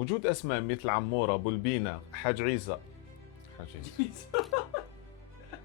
وجود أسماء مثل عمورة، بولبينا، حاج عيسى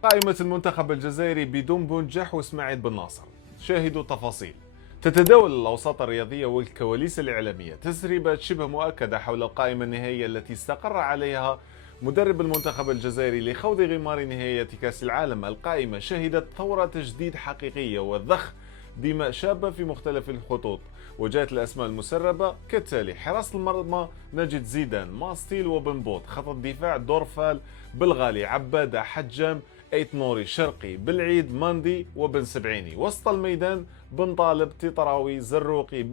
قائمة المنتخب الجزائري بدون بنجح وإسماعيل بن ناصر. شاهدوا تفاصيل. تتداول الأوساط الرياضية والكواليس الإعلامية تسريبات شبه مؤكدة حول القائمة النهائية التي استقر عليها مدرب المنتخب الجزائري لخوض غمار نهائية كأس العالم. القائمة شهدت ثورة تجديد حقيقية وضخ دماء شابة في مختلف الخطوط، وجاءت الأسماء المسربة كالتالي: حراسة المرمى نجد زيدان، ماستيل وبن بوط. خط الدفاع دورفال، بلغالي، عبادة، حجام، ايت نوري، شرقي، بالعيد، ماندي وبن سبعيني. وسط الميدان بن طالب، تيطراوي، زروقي،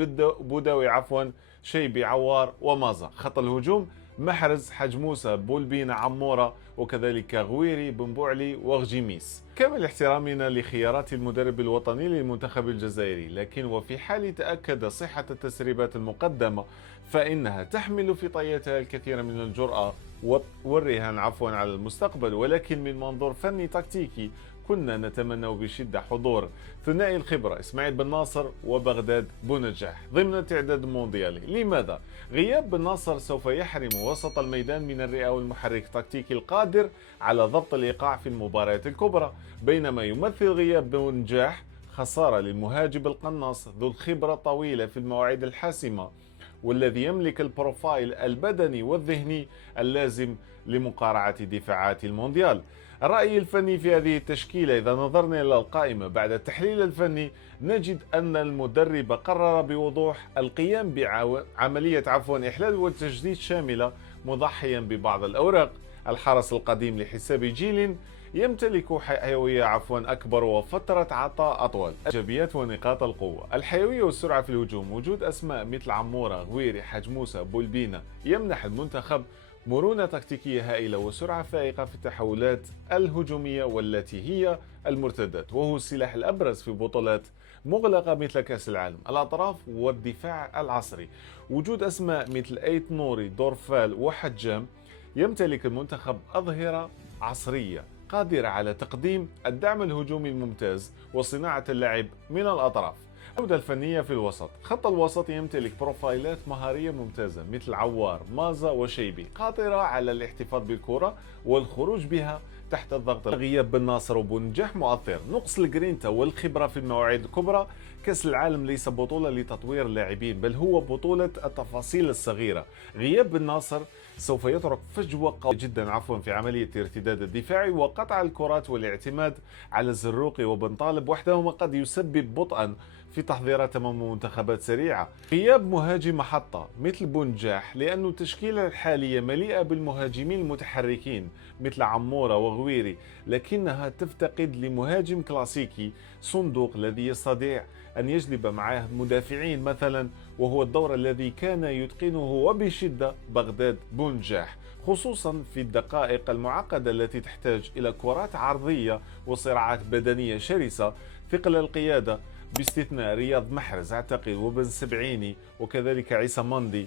بوداوي شيبي، عوار ومازا. خط الهجوم محرز، حج موسى، بولبينا، عمورة، وكذلك غويري، بن بوعلي وغجيميس. كامل احترامنا لخيارات المدرب الوطني للمنتخب الجزائري، لكن وفي حال تأكد صحة التسريبات المقدمة فإنها تحمل في طياتها الكثير من الجرأة والرهان على المستقبل. ولكن من منظور فني تكتيكي كنا نتمنى بشدة حضور ثنائي الخبرة إسماعيل بن ناصر وبغداد بونجاح ضمن التعداد المونديالي. لماذا؟ غياب بن ناصر سوف يحرم وسط الميدان من الرئة والمحرك التكتيكي القادر على ضبط الإيقاع في المباريات الكبرى، بينما يمثل غياب بونجاح خسارة للمهاجم القناص ذو الخبرة الطويلة في المواعيد الحاسمة، والذي يملك البروفايل البدني والذهني اللازم لمقارعة دفاعات المونديال. الرأي الفني في هذه التشكيلة: إذا نظرنا إلى القائمة بعد التحليل الفني نجد أن المدرب قرر بوضوح القيام بعملية إحلال وتجديد شاملة، مضحيا ببعض الأوراق. الحرس القديم لحساب جيل يمتلك حيوية أكبر وفترة عطاء أطول. إيجابيات ونقاط القوة: الحيوية والسرعة في الهجوم. وجود أسماء مثل عمورة، غويري، حج موسى، بولبينا يمنح المنتخب مرونة تكتيكية هائلة وسرعة فائقة في التحولات الهجومية والتي هي المرتدات، وهو السلاح الأبرز في بطولات مغلقة مثل كأس العالم. الأطراف والدفاع العصري. وجود أسماء مثل ايت نوري، دورفال وحجام يمتلك المنتخب أظهرة عصرية قادرة على تقديم الدعم الهجومي الممتاز وصناعة اللعب من الأطراف. الجودة الفنية في الوسط. خط الوسط يمتلك بروفايلات مهارية ممتازة مثل عوار، مازا وشيبي، قادرة على الاحتفاظ بالكرة والخروج بها تحت الضغط. غياب بن ناصر وبنجاح مؤثر. نقص الجرينتا والخبرة في المواعيد الكبرى. كأس العالم ليس بطولة لتطوير اللاعبين، بل هو بطولة التفاصيل الصغيرة. غياب بن ناصر سوف يترك فجوة قوية جدا في عملية الارتداد الدفاعي وقطع الكرات، والاعتماد على الزروقي وبن طالب وحدهما قد يسبب بطئا في تحضيرات أمام منتخبات سريعة. غياب مهاجم محطة مثل بنجاح، لأن التشكيلة الحالية مليئة بالمهاجمين المتحركين مثل عمورة وغويري، لكنها تفتقد لمهاجم كلاسيكي صندوق الذي يستطيع أن يجلب معه مدافعين مثلا، وهو الدور الذي كان يتقنه وبشدة بغداد بونجاح، خصوصا في الدقائق المعقدة التي تحتاج إلى كرات عرضية وصراعات بدنية شرسة. ثقل القيادة باستثناء رياض محرز أعتقد وبن سبعيني وكذلك عيسى ماندي.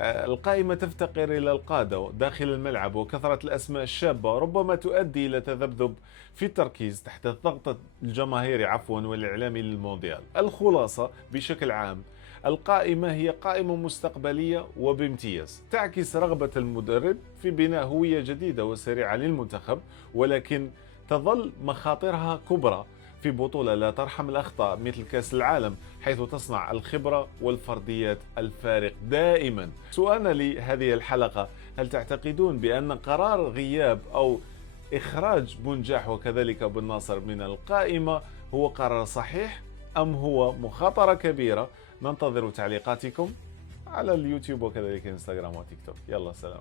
القائمة تفتقر إلى القادة داخل الملعب، وكثرة الأسماء الشابة ربما تؤدي إلى تذبذب في التركيز تحت الضغط الجماهيري والإعلامي للمونديال. الخلاصة بشكل عام: القائمة هي قائمة مستقبلية وبامتياز تعكس رغبة المدرب في بناء هوية جديدة وسريعة للمنتخب، ولكن تظل مخاطرها كبرى في بطولة لا ترحم الأخطاء مثل كأس العالم، حيث تصنع الخبرة والفرديات الفارق دائما. سؤالنا لهذه الحلقة: هل تعتقدون بأن قرار غياب أو إخراج بنجاح وكذلك بن ناصر من القائمة هو قرار صحيح أم هو مخاطرة كبيرة؟ ننتظر تعليقاتكم على اليوتيوب وكذلك انستغرام وتيك توك. يلا سلام.